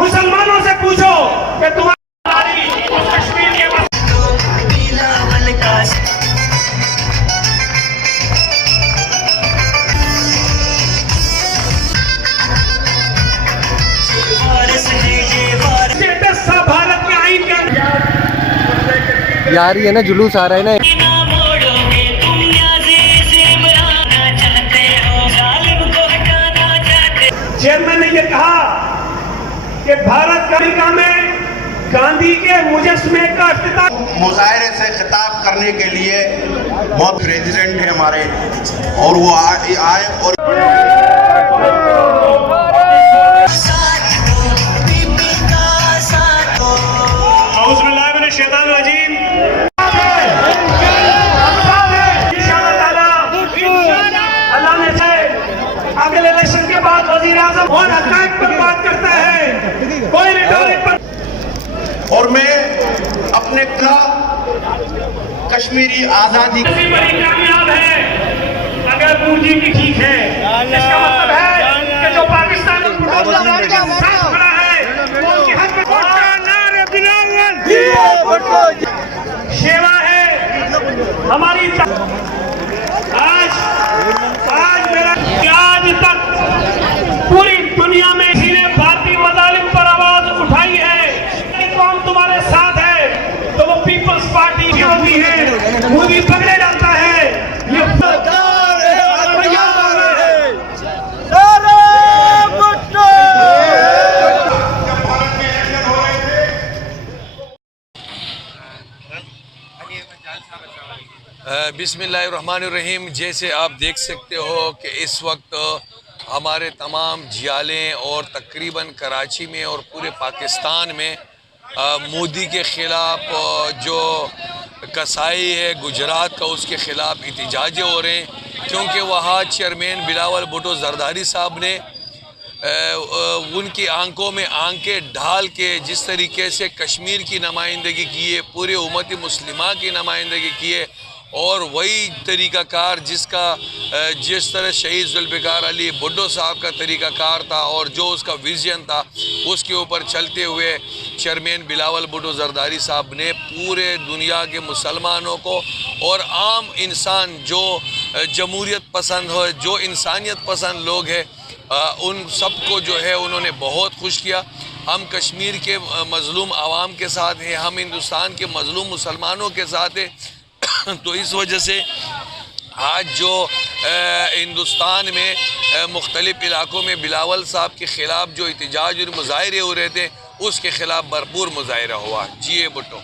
मुसलमानों से पूछो कि तुम्हारी कश्मीर के भारत में आइन का यार ये ना जुलूस आ रहा है ना। चेयरमैन ने ये कहा कि भारत अमेरिका में गांधी के मुजस्मे का मुजाहरे से खिताब करने के लिए बहुत प्रेसिडेंट है हमारे, और वो आए और अगले इलेक्शन के बाद वजीर आजम और हक़ाइक़ पर बात करता है, कोई रिटॉरिक पर। और मैं अपने कश्मीरी आज़ादी बड़ी कामयाब है अगर पूंजी भी ठीक है। इसका मतलब है कि जो पाकिस्तान साथ खड़ा है वो उनके हक में सेवा है हमारी। आज मेरा आज तक पूरी दुनिया में किसी ने भारतीय मज़ालिम पर आवाज उठाई है, कौन तुम्हारे साथ है तो वो पीपल्स पार्टी की होती है, वो भी पकड़े जाता है। ये बिस्मिल्लाहिर्रहमानिर्रहीम। जैसे आप देख सकते हो कि इस वक्त हमारे तमाम जियालें और तकरीबन कराची में और पूरे पाकिस्तान में मोदी के ख़िलाफ़ जो कसाई है गुजरात का उसके ख़िलाफ़ एहतजाजें हो रहे हैं, क्योंकि वहाँ चेयरमैन बिलावल भुट्टो ज़रदारी साहब ने उनकी आंखों में आंखें डाल के जिस तरीके से कश्मीर की नुमाइंदगी की है, पूरे उम्मत मुस्लिमा की नुमाइंदगी की है, और वही तरीक़ाकार जिस तरह शहीद जुल्फ़िकार अली भुट्टो साहब का तरीक़ाकार था और जो उसका विज़न था, उसके ऊपर चलते हुए चेयरमैन बिलावल भुट्टो ज़रदारी साहब ने पूरे दुनिया के मुसलमानों को और आम इंसान जो जमहूरियत पसंद हो, जो इंसानियत पसंद लोग हैं, उन सबको जो है उन्होंने बहुत खुश किया। हम कश्मीर के मज़लूम आवाम के साथ हैं, हम हिंदुस्तान के मज़लूम मुसलमानों के साथ हैं। तो इस वजह से आज जो हिंदुस्तान में मुख्तलिफ़ इलाक़ों में बिलावल साहब के ख़िलाफ़ जो एहतजाज और मुज़ाहरे हो रहे थे, उसके ख़िलाफ़ भरपूर मुज़ाहरा हुआ। जी भुट्टो।